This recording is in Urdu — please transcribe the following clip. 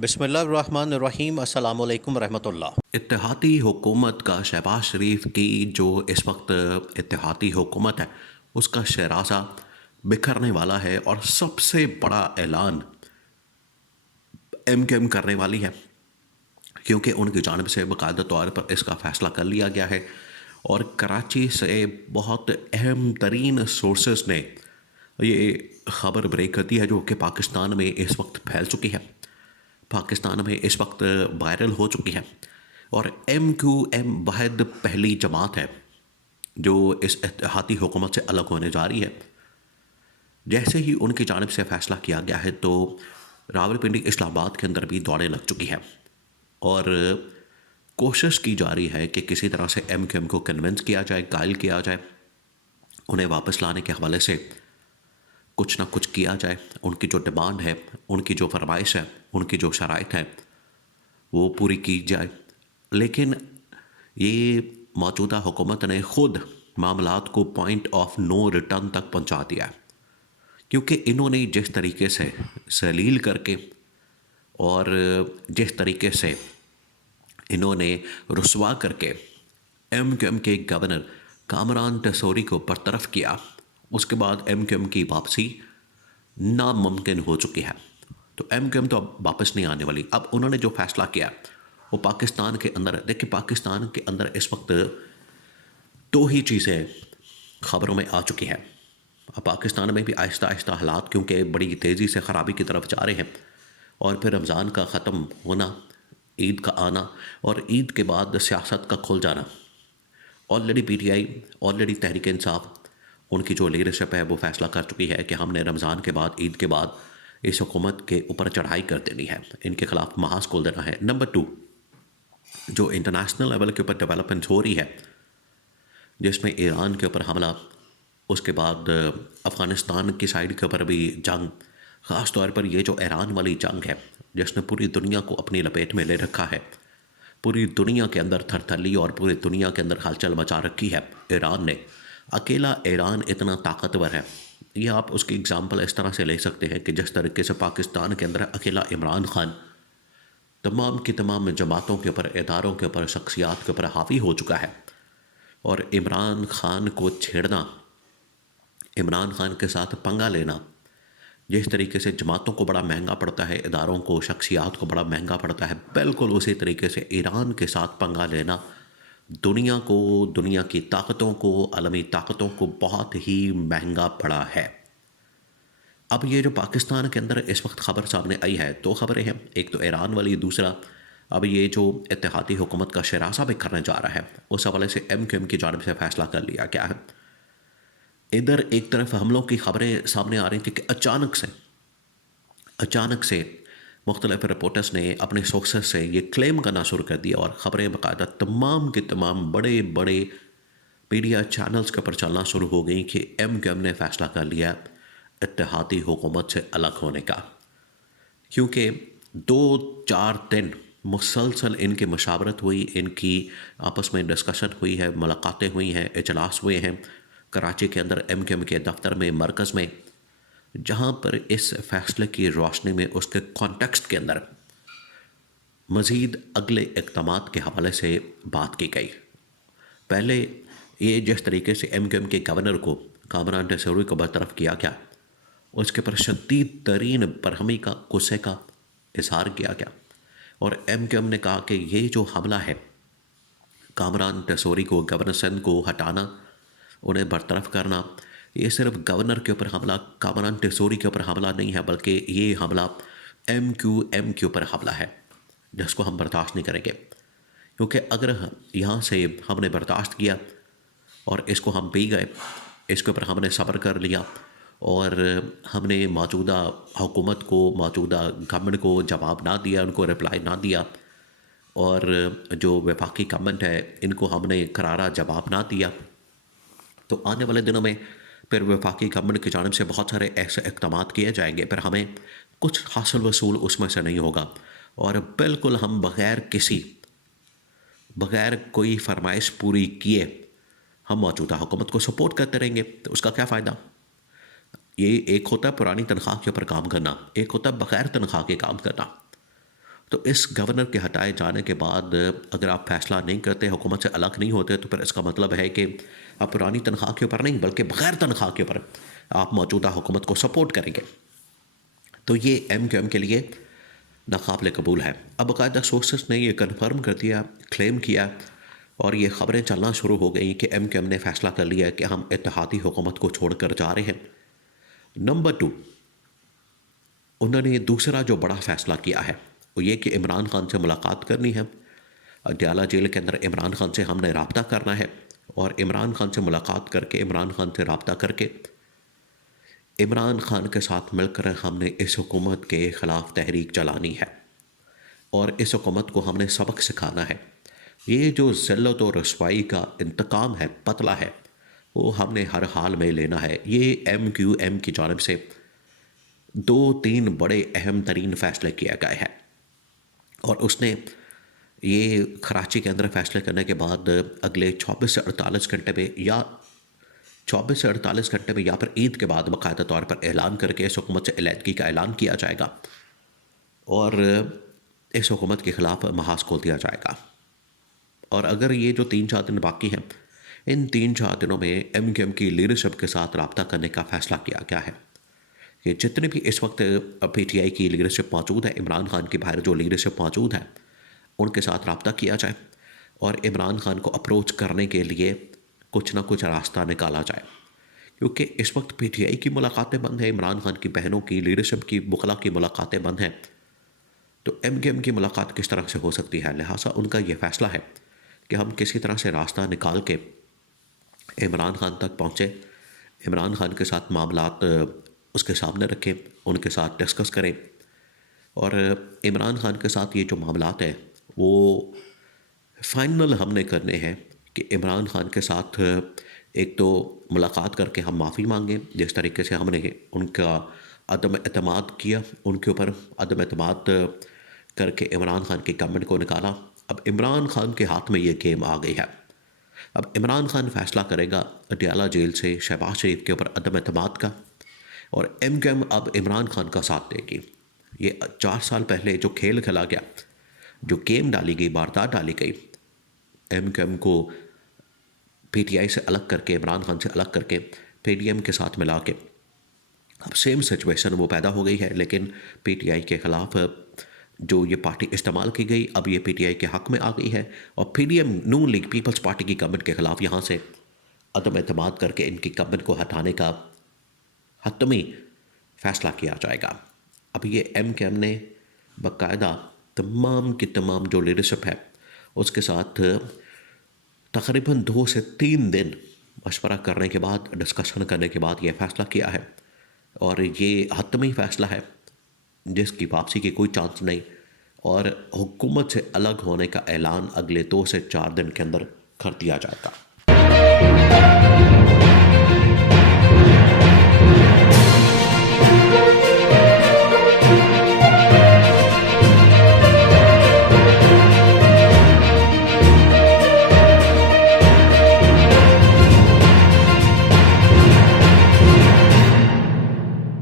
بسم اللہ الرحمن الرحیم، السلام علیکم ورحمۃ اللہ۔ اتحادی حکومت کا شہباز شریف کی جو اس وقت اتحادی حکومت ہے اس کا شیرازہ بکھرنے والا ہے، اور سب سے بڑا اعلان ایم کیو ایم کرنے والی ہے، کیونکہ ان کی جانب سے باقاعدہ طور پر اس کا فیصلہ کر لیا گیا ہے، اور کراچی سے بہت اہم ترین سورسز نے یہ خبر بریک کر دی ہے، جو کہ پاکستان میں اس وقت پھیل چکی ہے، پاکستان میں اس وقت وائرل ہو چکی ہے۔ اور ایم کیو ایم واحد پہلی جماعت ہے جو اس اتحادی حکومت سے الگ ہونے جا رہی ہے۔ جیسے ہی ان کی جانب سے فیصلہ کیا گیا ہے تو راولپنڈی اسلام آباد کے اندر بھی دوڑیں لگ چکی ہے، اور کوشش کی جا رہی ہے کہ کسی طرح سے ایم کیو ایم کو کنونس کیا جائے، قائل کیا جائے، انہیں واپس لانے کے حوالے سے کچھ نہ کچھ کیا جائے، ان کی جو ڈیمانڈ ہے، ان کی جو فرمائش ہے، ان کی جو شرائط ہے وہ پوری کی جائے۔ لیکن یہ موجودہ حکومت نے خود معاملات کو پوائنٹ آف نو ریٹرن تک پہنچا دیا ہے، کیونکہ انہوں نے جس طریقے سے ذلیل کر کے اور جس طریقے سے انہوں نے رسوا کر کے ایم کیو ایم کے گورنر کامران ٹیسوری کو برطرف کیا، اس کے بعد ایم کیو ایم کی واپسی ناممکن ہو چکی ہے۔ تو ایم کیو ایم تو اب واپس نہیں آنے والی۔ اب انہوں نے جو فیصلہ کیا وہ پاکستان کے اندر، دیکھیں پاکستان کے اندر اس وقت دو ہی چیزیں خبروں میں آ چکی ہیں۔ اب پاکستان میں بھی آہستہ آہستہ حالات کیونکہ بڑی تیزی سے خرابی کی طرف جا رہے ہیں، اور پھر رمضان کا ختم ہونا، عید کا آنا، اور عید کے بعد سیاست کا کھل جانا۔ Already P T I, already Tehreek Insaf, ان کی جو لیڈرشپ ہے وہ فیصلہ کر چکی ہے کہ ہم نے رمضان کے بعد، عید کے بعد اس حکومت کے اوپر چڑھائی کر دینی ہے، ان کے خلاف محاذ کھول دینا ہے۔ نمبر 2، جو انٹرنیشنل لیول کے اوپر ڈیولپمنٹ ہو رہی ہے، جس میں ایران کے اوپر حملہ، اس کے بعد افغانستان کی سائیڈ کے اوپر بھی جنگ، خاص طور پر یہ جو ایران والی جنگ ہے جس نے پوری دنیا کو اپنی لپیٹ میں لے رکھا ہے، پوری دنیا کے اندر تھرتھلی اور پوری دنیا کے اندر ہلچل مچا رکھی ہے ایران نے۔ اکیلا ایران اتنا طاقتور ہے، یہ آپ اس کی اگزامپل اس طرح سے لے سکتے ہیں کہ جس طریقے سے پاکستان کے اندر اکیلا عمران خان تمام کی تمام جماعتوں کے اوپر، اداروں کے اوپر، شخصیات کے اوپر حاوی ہو چکا ہے، اور عمران خان کو چھیڑنا، عمران خان کے ساتھ پنگا لینا، جس طریقے سے جماعتوں کو بڑا مہنگا پڑتا ہے، اداروں کو، شخصیات کو بڑا مہنگا پڑتا ہے، بالکل اسی طریقے سے ایران کے ساتھ پنگا لینا دنیا کو، دنیا کی طاقتوں کو، عالمی طاقتوں کو بہت ہی مہنگا پڑا ہے۔ اب یہ جو پاکستان کے اندر اس وقت خبر سامنے آئی ہے، دو خبریں ہیں، ایک تو ایران والی، دوسرا اب یہ جو اتحادی حکومت کا شیرازہ بھی کرنے جا رہا ہے، اس حوالے سے ایم کیو ایم کی جانب سے فیصلہ کر لیا گیا ہے۔ ادھر ایک طرف حملوں کی خبریں سامنے آ رہی تھیں کہ اچانک سے مختلف رپورٹرز نے اپنے سورسز سے یہ کلیم کرنا شروع کر دیا، اور خبریں باقاعدہ تمام کے تمام بڑے بڑے میڈیا چینلز کے اوپر چلنا شروع ہو گئیں کہ ایم کیو ایم نے فیصلہ کر لیا اتحادی حکومت سے الگ ہونے کا، کیونکہ 2-4 دن مسلسل ان کی مشاورت ہوئی، ان کی آپس میں ڈسکشن ہوئی ہے، ملاقاتیں ہوئی ہیں، اجلاس ہوئے ہیں کراچی کے اندر ایم کیو ایم کے دفتر میں، مرکز میں، جہاں پر اس فیصلے کی روشنی میں، اس کے کانٹیکسٹ کے اندر مزید اگلے اقدامات کے حوالے سے بات کی گئی۔ پہلے یہ جس طریقے سے ایم کیو ایم کے گورنر کو، کامران ٹیسوری کو برطرف کیا گیا، اس کے پر شدید ترین برہمی کا، غصے کا اظہار کیا گیا، اور ایم کیو ایم نے کہا کہ یہ جو حملہ ہے کامران ٹیسوری کو، گورنر سندھ کو ہٹانا، انہیں برطرف کرنا، یہ صرف گورنر کے اوپر حملہ، کامران ٹیسوری کے اوپر حملہ نہیں ہے، بلکہ یہ حملہ ایم کیو ایم کے اوپر حملہ ہے، جس کو ہم برداشت نہیں کریں گے۔ کیونکہ اگر یہاں سے ہم نے برداشت کیا اور اس کو ہم پی گئے، اس کے اوپر ہم نے صبر کر لیا، اور ہم نے موجودہ حکومت کو، موجودہ گورنمنٹ کو جواب نہ دیا، ان کو رپلائی نہ دیا، اور جو وفاقی گورنمنٹ ہے ان کو ہم نے کرارا جواب نہ دیا، تو آنے والے دنوں میں پھر وفاقی گورنمنٹ کی جانب سے بہت سارے ایسے اقدامات کیے جائیں گے، پھر ہمیں کچھ حاصل وصول اس میں سے نہیں ہوگا، اور بالکل ہم بغیر کوئی فرمائش پوری کیے ہم موجودہ حکومت کو سپورٹ کرتے رہیں گے، تو اس کا کیا فائدہ؟ یہ ایک ہوتا ہے پرانی تنخواہ کے اوپر کام کرنا، ایک ہوتا ہے بغیر تنخواہ کے کام کرنا۔ تو اس گورنر کے ہٹائے جانے کے بعد اگر آپ فیصلہ نہیں کرتے، حکومت سے الگ نہیں ہوتے، تو پھر اس کا مطلب ہے کہ آپ پرانی تنخواہ کے اوپر نہیں بلکہ بغیر تنخواہ کے اوپر آپ موجودہ حکومت کو سپورٹ کریں گے۔ تو یہ ایم کیو ایم کے لیے ناقابل قبول ہے۔ اب باقاعدہ سورسز نے یہ کنفرم کر دیا، کلیم کیا، اور یہ خبریں چلنا شروع ہو گئیں کہ ایم کیو ایم نے فیصلہ کر لیا کہ ہم اتحادی حکومت کو چھوڑ کر جا رہے ہیں۔ نمبر 2، انہوں نے دوسرا جو بڑا فیصلہ کیا ہے وہ یہ کہ عمران خان سے ملاقات کرنی ہے۔ اڈیالہ جیل کے اندر عمران خان سے ہم نے رابطہ کرنا ہے، اور عمران خان سے ملاقات کر کے، عمران خان سے رابطہ کر کے، عمران خان کے ساتھ مل کر ہم نے اس حکومت کے خلاف تحریک چلانی ہے، اور اس حکومت کو ہم نے سبق سکھانا ہے۔ یہ جو ذلت و رسوائی کا انتقام ہے، پتلا ہے، وہ ہم نے ہر حال میں لینا ہے۔ یہ ایم کیو ایم کی جانب سے 2-3 بڑے اہم ترین فیصلے کیے گئے ہیں، اور اس نے یہ کراچی کے اندر فیصلے کرنے کے بعد اگلے 24 سے 48 گھنٹے میں یا 24 سے 48 گھنٹے میں یا پھر عید کے بعد باقاعدہ طور پر اعلان کر کے اس حکومت سے علیحدگی کا اعلان کیا جائے گا، اور اس حکومت کے خلاف محاذ کھول دیا جائے گا۔ اور اگر یہ جو 3-4 دن باقی ہیں، ان 3-4 دنوں میں ایم کیو ایم کی لیڈرشپ کے ساتھ رابطہ کرنے کا فیصلہ کیا گیا ہے کہ جتنے بھی اس وقت پی ٹی آئی کی لیڈرشپ موجود ہے، عمران خان کی باہر جو لیڈرشپ موجود ہے، ان کے ساتھ رابطہ کیا جائے، اور عمران خان کو اپروچ کرنے کے لیے کچھ نہ کچھ راستہ نکالا جائے، کیونکہ اس وقت پی ٹی آئی کی ملاقاتیں بند ہیں، عمران خان کی بہنوں کی لیڈرشپ کی وکلاء کی ملاقاتیں بند ہیں، تو ایم کیو ایم کی ملاقات کس طرح سے ہو سکتی ہے؟ لہٰذا ان کا یہ فیصلہ ہے کہ ہم کسی طرح سے راستہ نکال کے عمران خان تک پہنچے، عمران خان کے ساتھ معاملات اس کے سامنے رکھیں، ان کے ساتھ ڈسکس کریں، اور عمران خان کے ساتھ یہ جو معاملات ہیں وہ فائنل ہم نے کرنے ہیں کہ عمران خان کے ساتھ ایک تو ملاقات کر کے ہم معافی مانگیں، جس طریقے سے ہم نے ان کا عدم اعتماد کیا، ان کے اوپر عدم اعتماد کر کے عمران خان کی گورنمنٹ کو نکالا۔ اب عمران خان کے ہاتھ میں یہ گیم آ گئی ہے۔ اب عمران خان فیصلہ کرے گا اڈیالہ جیل سے شہباز شریف کے اوپر عدم اعتماد کا، اور ایم کیو ایم اب عمران خان کا ساتھ دے گی۔ یہ 4 سال پہلے جو کھیل کھیلا گیا، جو گیم ڈالی گئی، واردات ڈالی گئی، ایم کیو ایم کو پی ٹی آئی سے الگ کر کے، عمران خان سے الگ کر کے پی ڈی ایم کے ساتھ ملا کے، اب سیم سچویشن وہ پیدا ہو گئی ہے، لیکن پی ٹی آئی کے خلاف جو یہ پارٹی استعمال کی گئی، اب یہ پی ٹی آئی کے حق میں آ گئی ہے، اور پی ڈی ایم نون لیگ پیپلز پارٹی کی گورنمنٹ کے خلاف یہاں سے عدم اعتماد کر کے ان کی گورنمنٹ کو ہٹانے کا حتمی فیصلہ کیا جائے گا۔ اب یہ ایم کیو ایم نے باقاعدہ تمام کی تمام جو لیڈرشپ ہے اس کے ساتھ تقریباً 2 سے 3 دن مشورہ کرنے کے بعد، ڈسکشن کرنے کے بعد یہ فیصلہ کیا ہے، اور یہ حتمی فیصلہ ہے جس کی واپسی کی کوئی چانس نہیں، اور حکومت سے الگ ہونے کا اعلان اگلے 2 سے 4 دن کے اندر کر دیا جائے گا۔